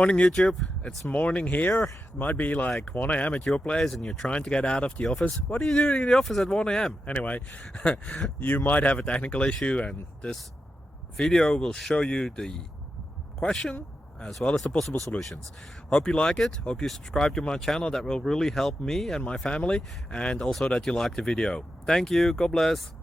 Morning YouTube, it's morning here. It might be like 1 a.m. at your place and you're trying to get out of the office. What are you doing in the office at 1 a.m.? Anyway, you might have a technical issue and this video will show you the question as well as the possible solutions. Hope you like it, hope you subscribe to my channel. That will really help me and my family, and also that you like the video. Thank you, God bless.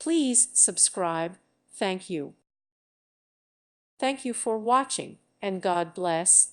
Please subscribe. Thank you. Thank you for watching, and God bless.